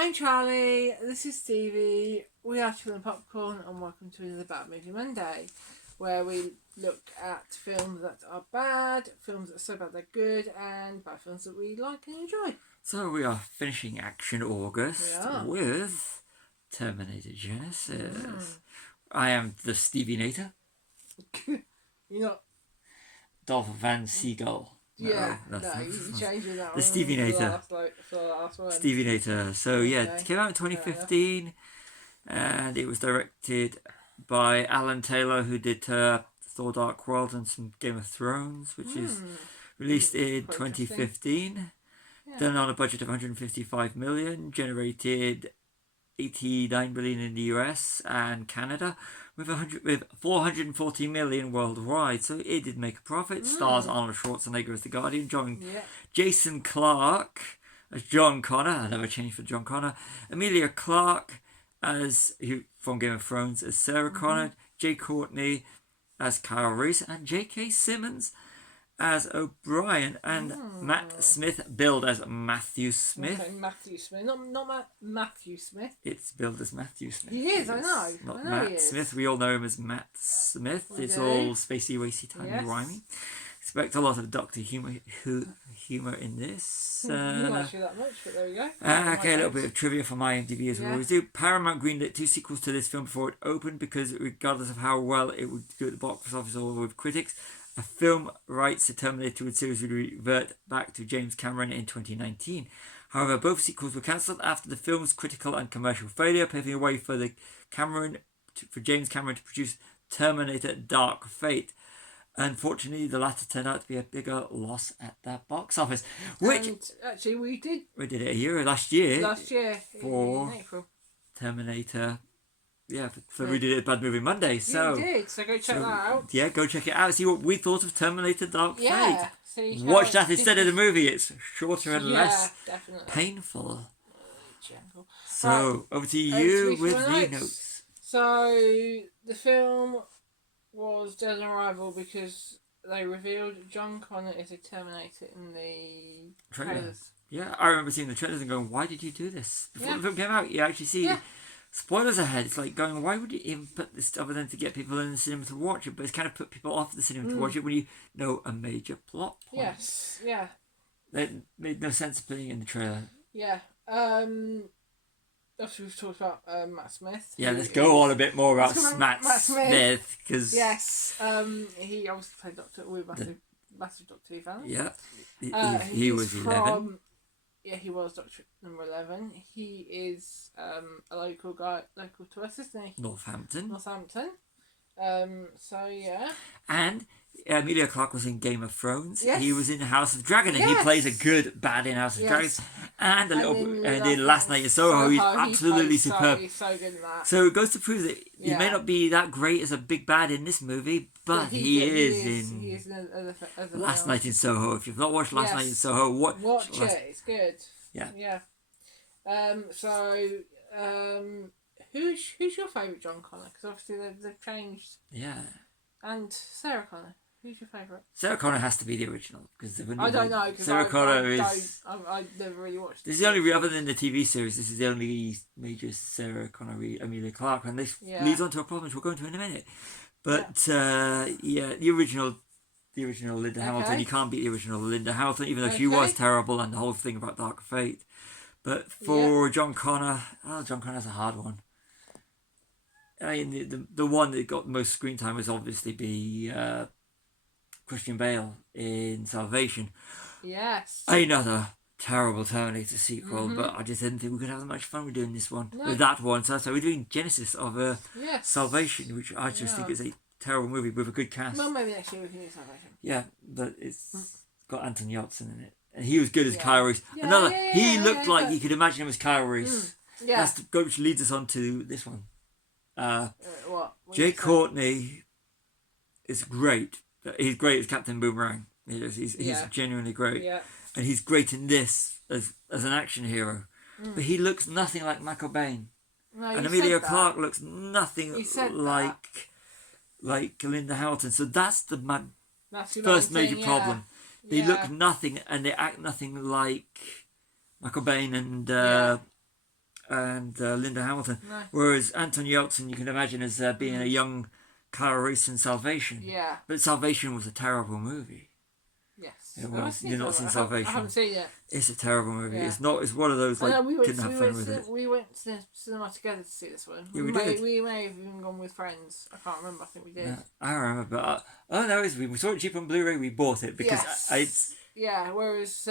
I'm Charlie, this is Stevie, we are Chillin' Popcorn, and welcome to another Bad Movie Monday, where we look at films that are bad, films that are so bad they're good, and bad films that we like and enjoy. So we are finishing Action August with Terminator Genisys. I am the Stevie Nator. You're not... Dolph Van Siegel. You changed that one. The Stevie Nator. For the last one. Stevie Nator. So it came out in 2015, and it was directed by Alan Taylor, who did Thor: Dark World and some Game of Thrones, which is released in 2015. Done on a budget of 155 million, generated 89 million in the US and Canada, with 440 million worldwide. So it did make a profit. Stars Arnold Schwarzenegger as the Guardian, Jason Clarke as John Connor. I never changed for John Connor. Emilia Clarke from Game of Thrones as Sarah Connor. Jay Courtney as Kyle Reese, and J.K. Simmons as O'Brien, and Matt Smith billed as Matthew Smith. Okay, Matthew Smith, not Matthew Smith. It's billed as Matthew Smith. He is, I know. Not Matt Smith. We all know him as Matt Smith. It's all spacey, racy, timey, rhymey. Expect a lot of Doctor Humor in this. Not actually that much, but there we go. Okay, a little bit of trivia from IMDb as we always do. Paramount greenlit 2 sequels to this film before it opened because regardless of how well it would do at the box office or with critics, a film rights to Terminator series would revert back to James Cameron in 2019. However, both sequels were cancelled after the film's critical and commercial failure, paving the way for James Cameron to produce Terminator Dark Fate. Unfortunately, the latter turned out to be a bigger loss at the box office. Which actually we did it last year. For in April. Terminator. So we did it Bad Movie Monday. So we did. So go check that out. Yeah, go check it out. See what we thought of Terminator Dark Fate. So watch that instead of the movie. It's shorter and less painful. So over to you with the notes. So the film was dead on arrival because they revealed John Connor is a Terminator in the trailers. Yeah, I remember seeing the trailers and going, why did you do this? Before the film came out, you actually see spoilers ahead. It's like going, why would you even put this other than to get people in the cinema to watch it? But it's kind of put people off the cinema to watch it when you know a major plot point. Yes, yeah. It made no sense putting it in the trailer. Yeah. Obviously, we've talked about Matt Smith. Yeah, let's go on a bit more about Matt Smith. Cause yes, he obviously played Doctor. We're massive Doctor Who fans. Yeah, he was 11. Yeah, he was Doctor number 11. He is a local to us, isn't he? Northampton. So yeah. And Emilia Clarke was in Game of Thrones. Yes. He was in House of Dragon, and he plays a good bad in House of Dragon. And in Last Night in Soho, he's absolutely superb. He's so good in that. So it goes to prove that he may not be that great as a big bad in this movie, but he is in Last Night in Soho. If you've not watched Last Night in Soho, watch it. It's good. Yeah. Who's your favourite John Connor? Because obviously they've changed. Yeah. And Sarah Connor. Who's your favourite? Sarah Connor has to be the original because I don't know because I never really watched. This is the only other than the TV series. This is the only major Sarah Connor Emilia Clarke, and this leads on to a problem which we'll go into in a minute. But the original Linda Hamilton. You can't beat the original Linda Hamilton, even though she was terrible and the whole thing about Dark Fate. But for John Connor's a hard one. I mean, the one that got the most screen time was obviously be Christian Bale in Salvation. Yes. Another terrible Terminator sequel, but I just didn't think we could have that much fun with doing this one. With that one. So we're doing Genisys of Salvation, which I just think is a terrible movie with a good cast. Well, maybe next year we can do Salvation. Yeah, but it's got Anthony Yelchin in it. And he was good as Kyle Reese. He looked like you could imagine him as Kyle Reese. That's which leads us on to this one. Jay Courtney is great. He's great as Captain Boomerang. He's genuinely great. Yeah. And he's great in this as an action hero. But he looks nothing like Michael Bain. No, and Emilia Clarke looks nothing like Linda Hamilton. So that's the first major problem. They look nothing and they act nothing like Michael Bain and and Linda Hamilton. No. Whereas Anton Yelchin, you can imagine as being a young Clara Reese in Salvation. Yeah. But Salvation was a terrible movie. Yes. You've not seen Salvation. I haven't seen it. It's a terrible movie. Yeah. It's not. It's one of those like we couldn't have fun with it. We went to the cinema together to see this one. Yeah, we did. We may have even gone with friends. I can't remember. I think we did. Yeah, I remember, but all I know is we saw it cheap on Blu-ray. We bought it because yes. Yeah. Whereas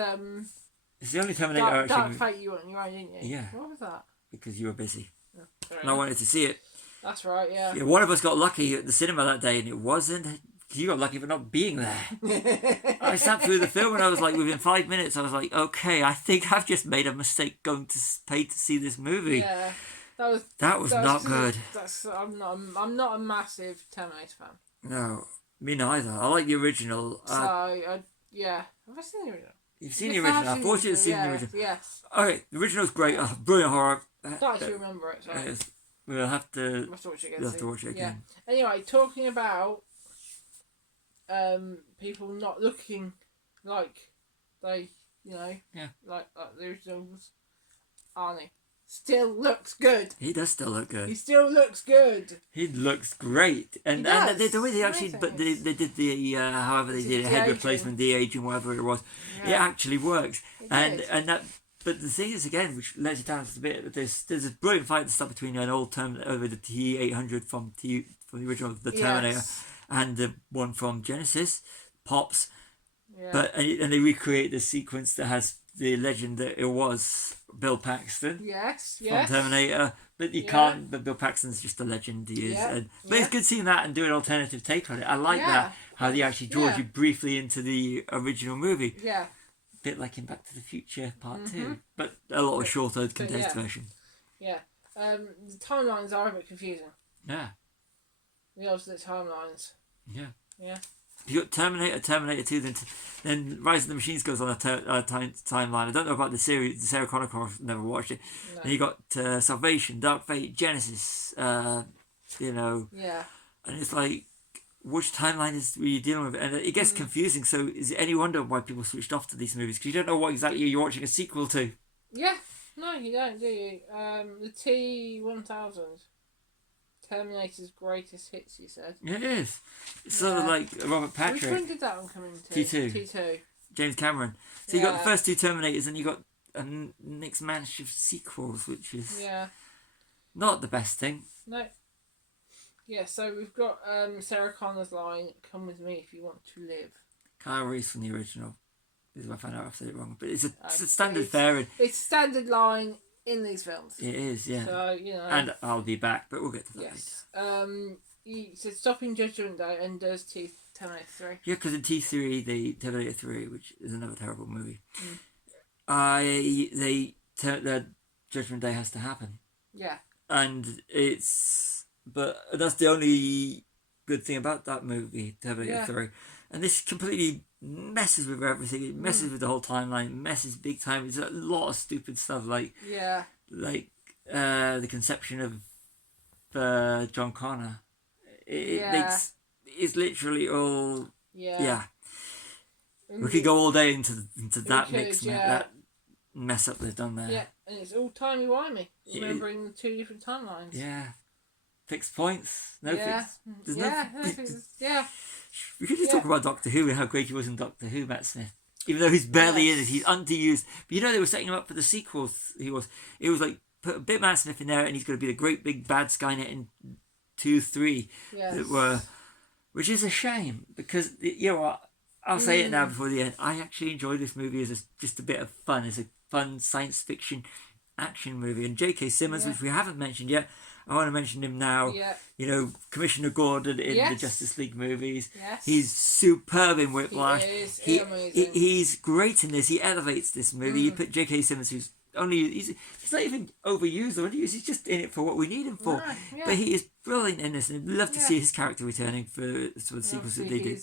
it's the only Terminator Dark Fate you went on your own, didn't you? Yeah. What was that? Because you were busy, Oh, and I wanted to see it. That's right. Yeah. Yeah, one of us got lucky at the cinema that day, and it wasn't. You got lucky for not being there. I sat through the film and I was like, within 5 minutes, I was like, okay, I think I've just made a mistake going to pay to see this movie. Yeah, that was not good. I'm not a massive Terminator fan. No, me neither. I like the original. Yeah, have I seen the original? You've seen the original. I thought you'd seen the original. Yes. Okay, the original's great. Brilliant horror. I don't actually remember it. So. We'll have to. We'll have to watch it again. Yeah. Anyway, talking about people not looking like they, like the originals. Arnie still looks good. He does still look good. He still looks good. He looks great, and the way they actually, but they did the however they did a head replacement, de-aging, whatever it was, it actually works, and that. But the thing is, again, which lets you down just a bit, there's a brilliant fight to start between an old over the T800 from the original the Terminator, and the one from Genisys, Pops. Yeah. But and they recreate the sequence that has the legend that it was Bill Paxton. From Terminator, but you can't. But Bill Paxton's just a legend. He is. But it's good seeing that and do an alternative take on it. I like that how they actually draws you briefly into the original movie. Yeah. Bit like in Back to the Future Part 2, but a lot shorter, condensed version. Yeah. The timelines are a bit confusing. Yeah. The alternate timelines. Yeah. Yeah. You got Terminator 2, then Rise of the Machines goes on a timeline. I don't know about the series. Sarah Connor, I've never watched it. No. Then you got Salvation, Dark Fate, Genisys. Yeah. And it's like, which timeline were you dealing with? And it gets confusing. So is it any wonder why people switched off to these movies? Because you don't know what exactly you're watching a sequel to. Yeah. No, you don't, do you? The T-1000. Terminator's greatest hits, you said. Yeah, it is. It's sort of like Robert Patrick. Which one did that one come into? T2. James Cameron. So you got the first two Terminators and you got a mixed match of sequels, which is not the best thing. No. Yeah, so we've got Sarah Connor's line, "Come with me if you want to live." Kyle Reese from the original. This is why I found out I said it wrong. But it's a standard fare. It's a standard line in these films. It is, yeah. So, And I'll be back, but we'll get to that later. He said Stopping Judgment Day and does Terminator 3. Yeah, because in T3, the Terminator 3, which is another terrible movie, the Judgment Day has to happen. Yeah. And but that's the only good thing about that movie, Terminator 3. And this completely messes with everything. It messes with the whole timeline. Messes big time. It's a lot of stupid stuff like the conception of John Connor. It's literally all we could go all day into that that mess up they've done there. Yeah, and it's all timey-wimey. Remembering the two different timelines. Yeah. Fixed points. No fixed. Yeah. We could just talk about Doctor Who and how great he was in Doctor Who, Matt Smith. Even though he's barely in it, he's underused. But they were setting him up for the sequels. It was like, put a bit Matt Smith in there and he's going to be the great big bad Skynet in 2, 3. Yes. Which is a shame because, you know what, I'll say it now before the end. I actually enjoyed this movie as just a bit of fun. It's a fun science fiction action movie. And J.K. Simmons, which we haven't mentioned yet, I want to mention him now. Yeah. Commissioner Gordon in the Justice League movies. Yes. He's superb in Whiplash. He is amazing. He's great in this. He elevates this movie. You put J.K. Simmons, who's he's not even overused or underused. He's just in it for what we need him for. Right, yeah. But he is brilliant in this, and I'd love to see his character returning for the sequels that they did.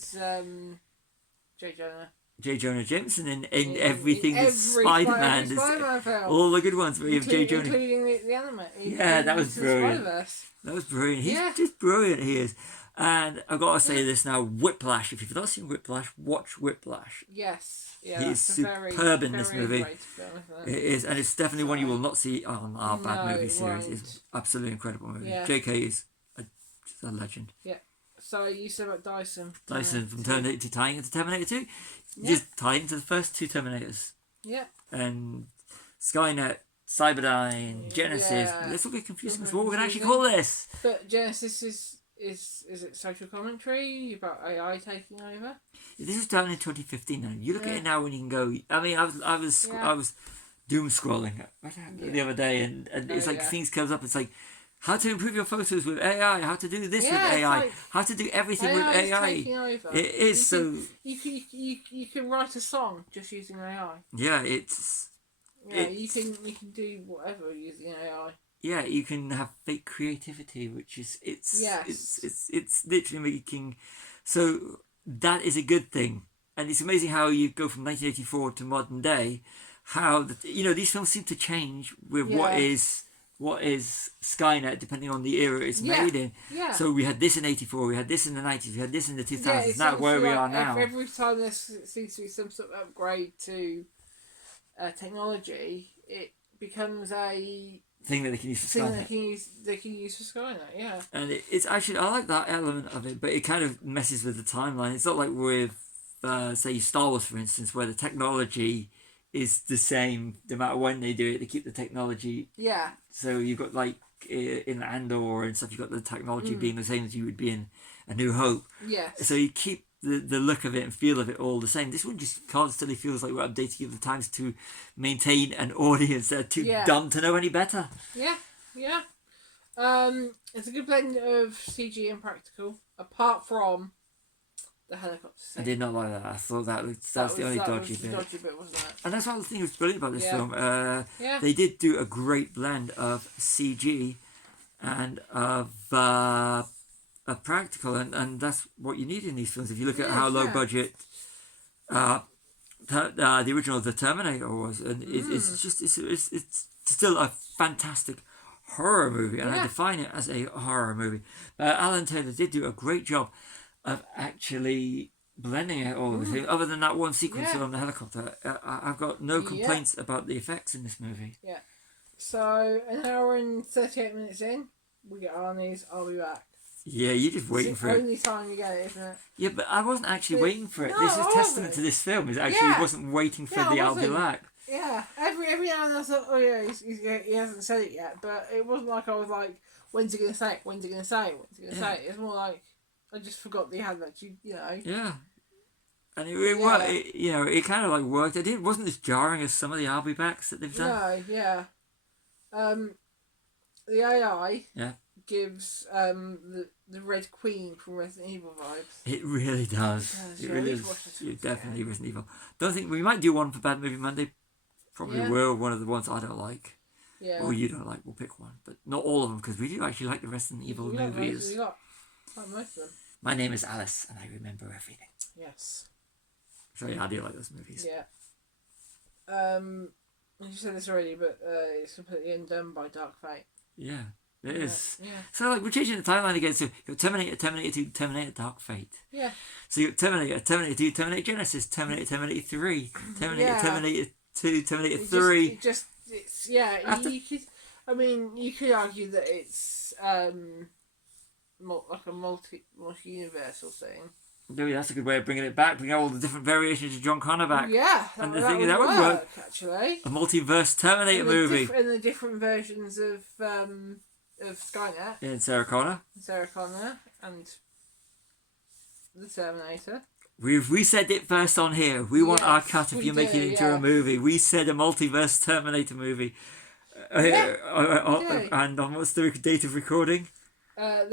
J. Jonah Jameson in everything that's Spider-Man. All the good ones. We have J. Jonah. Including the anime. That was brilliant. That was brilliant. He's just brilliant, he is. And I've got to say this now, Whiplash. If you've not seen Whiplash, watch Whiplash. Yes. Yeah, He is superb in this movie. It is, and it's definitely one you will not see on our Bad Movie series. It's absolutely incredible movie. Yeah. JK is just a legend. Yeah. So you said about Dyson. Dyson from Terminator 2 tying into Terminator 2. Yeah. Just tying into the first two Terminators. Yeah. And Skynet, Cyberdyne, Genisys. Yeah. This will get confusing as what we're going to actually call this. But Genisys is it social commentary about AI taking over? This was done in 2015 now. You look at it now and you can go, I mean, I was doom scrolling the other day and it's like things comes up, it's like how to improve your photos with AI, how to do this with AI, like, how to do everything with AI. It is you can write a song just using AI. Yeah, you can do whatever using AI. Yeah, you can have fake creativity, which is it's literally making, so that is a good thing. And it's amazing how you go from 1984 to modern day, how these films seem to change with what is Skynet depending on the era it's made in. Yeah. So we had this in 84, we had this in the 90s, we had this in the 2000s. Now where we are now. Every time there seems to be some sort of upgrade to technology, it becomes a thing that they can use for Skynet. They can use for Skynet, yeah. And it's actually, I like that element of it, but it kind of messes with the timeline. It's not like with, say, Star Wars, for instance, where the technology is the same no matter when they do it. They keep the technology. Yeah. So you've got like in Andor and stuff, you've got the technology being the same as you would be in A New Hope. Yeah. So you keep the look of it and feel of it all the same. This one just constantly feels like we're updating it the times to maintain an audience that are too dumb to know any better. Yeah, yeah. It's a good blend of CG and practical, apart from the helicopter scene. I did not like that. I thought that was the only dodgy bit. Dodgy bit, wasn't it? And that's one of the things that's brilliant about this film. They did do a great blend of CG and of practical, and that's what you need in these films. If you look at how low budget the original The Terminator was, and it's still a fantastic horror movie, and I define it as a horror movie. Alan Taylor did do a great job of actually blending it all with it. Other than that one sequence on the helicopter, I've got no complaints about the effects in this movie. Yeah. So an hour and 38 minutes in, we get Arnie's "I'll Be Back." Yeah, you're just waiting for it. It's the only time you get it, isn't it? Yeah, but I wasn't actually waiting for it. No, this is testament to this film. Is actually wasn't waiting for the "I'll Be Back." Yeah, every now and then I thought, oh yeah, he hasn't said it yet, but it wasn't like I was like, when's he gonna say it? When's he gonna say it? When's he gonna say it? It's more like I just forgot they had that. You know. Yeah. And it kind of like worked. It wasn't as jarring as some of the "I'll Be Backs" that they've done. No, yeah. The AI gives the Red Queen from Resident Evil vibes. It really does. It really is. Definitely Resident Evil. Don't think we might do one for Bad Movie Monday. Probably will. One of the ones I don't like. Yeah. Or you don't like. We'll pick one, but not all of them because we do actually like the Resident Evil movies. We got most of them. My name is Alice, and I remember everything. Yes. So yeah, I do like those movies. Yeah. You said this already, but it's completely undone by Dark Fate. Yeah, it is. Yeah. So like we're changing the timeline again. So you got Terminator 2, Terminator Dark Fate. Yeah. So you got Terminator 2, Terminator Genisys, Terminator 3, Terminator 2, Terminator 3. You could argue that it's like a multi-universal thing. Maybe that's a good way of bringing it back. Bring all the different variations of John Connor back. Yeah, that would work actually. A multiverse Terminator movie. And the different versions of Skynet. And Sarah Connor. And the Terminator. We said it first on here. We want our cut if you're making it into a movie. We said a multiverse Terminator movie. And on what's the date of recording? On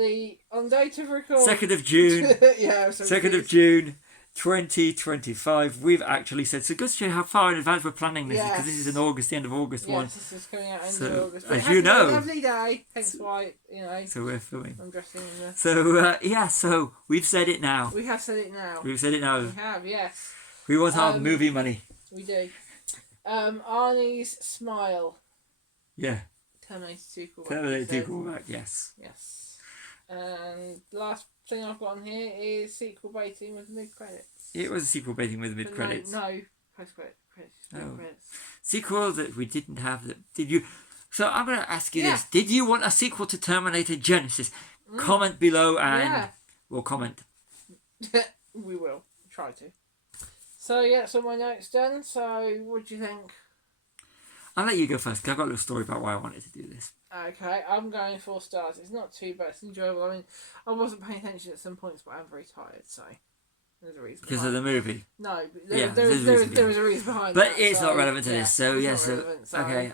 date of recording 2nd of June 2nd of June 2025. We've actually said, so good to show how far in advance we're planning this, because this is an August, the end of August one. This is coming out end of August. As you know, a lovely day, hence why, so we're filming. I'm dressing in this. So so we've said it now. We have said it now. We've said it now. We have, yes. We want our movie money. We do. Arnie's smile. Yeah. Terminator 2 callback. Terminator 2 callback, yes. Yes. And last thing I've got on here is sequel baiting with mid credits. It was a sequel baiting with mid credits. No post credits. Oh. Credits. Sequel that we didn't have. Did you? So I'm going to ask you this: did you want a sequel to Terminator Genisys? Comment below and we'll comment. We will try to. So yeah, so my notes done. So what do you think? I'll let you go first because I've got a little story about why I wanted to do this. Okay, I'm going 4 stars. It's not too bad. It's enjoyable. I mean, I wasn't paying attention at some points, but I'm very tired, so there's a reason. Because of the movie. No, but there is a reason behind but that. But it's not relevant to this. So okay.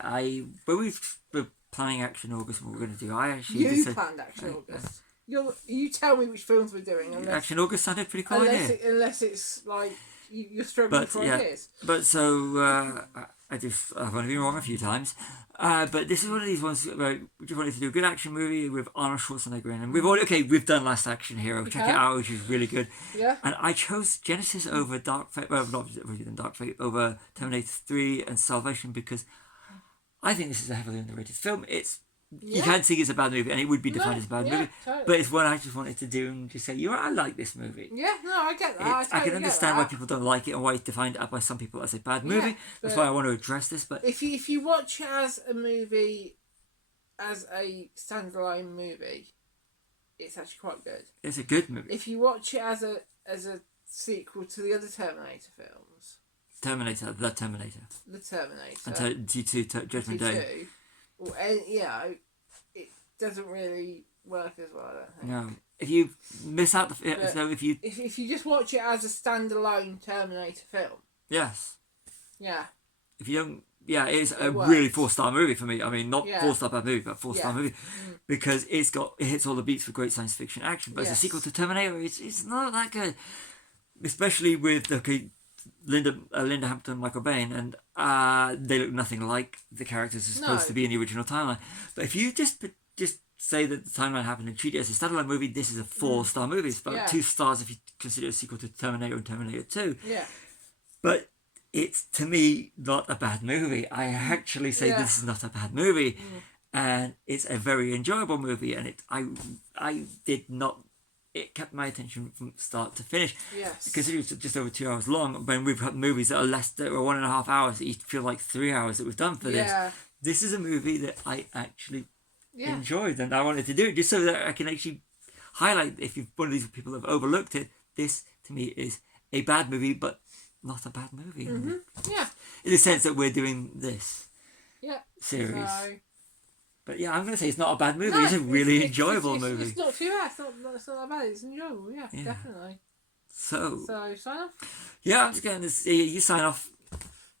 But we're planning Action August. What we're going to do? I actually planned Action August. You tell me which films we're doing. Action August sounded pretty cool. Unless it's like you're struggling for ideas. But so I've only been wrong a few times. But this is one of these ones where we just wanted to do a good action movie with Arnold Schwarzenegger in, and we've done Last Action Hero. Check it out, which is really good. Yeah. And I chose Genisys over Dark Fate. Well, not Dark Fate, over Terminator 3 and Salvation because I think this is a heavily underrated film. You can't think it's a bad movie, and it would be defined as a bad movie. Totally. But it's one I just wanted to do and just say, I like this movie. Yeah, no, I get that. I can understand why people don't like it and why it's defined by some people as a bad movie. That's why I want to address this. But if you watch it as a movie, as a standalone movie, it's actually quite good. It's a good movie. If you watch it as a sequel to the other Terminator films, The Terminator, and T2 Judgment Day. Well, it doesn't really work as well, I don't think. No. If you miss out if you just watch it as a standalone Terminator film. Yes. Yeah. If you don't it's a really 4-star movie for me. I mean, not 4-star bad movie, but 4-star movie. Because it hits all the beats for great science fiction action. But as a sequel to Terminator, it's not that good. Especially with Linda Hampton, Michael Bain, and they look nothing like the characters are supposed to be in the original timeline. But if you just say that the timeline happened and treat it as a standalone movie, this is a 4-star movie. It's about 2 stars if you consider it a sequel to Terminator and Terminator 2. Yeah. But it's, to me, not a bad movie. I actually say this is not a bad movie. And it's a very enjoyable movie. And I did not... It kept my attention from start to finish. Yes. Considering it's just over 2 hours long, when we've had movies that are that are 1.5 hours, that you feel like 3 hours that we've done for this. This is a movie that I actually enjoyed, and I wanted to do it just so that I can actually highlight, if you're one of these people that have overlooked it, this to me is a bad movie, but not a bad movie. Mm-hmm. Yeah. In the sense that we're doing this series. So... But yeah, I'm going to say it's not a bad movie. It's a really enjoyable movie. It's not too bad. It's not that bad. It's enjoyable. Yeah, definitely. So sign off. Yeah, I'm just going to see you sign off.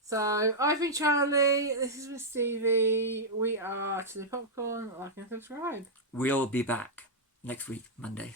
So I've been Charlie. This is Miss Stevie. We are Chili Popcorn. Like and subscribe. We'll be back next week, Monday.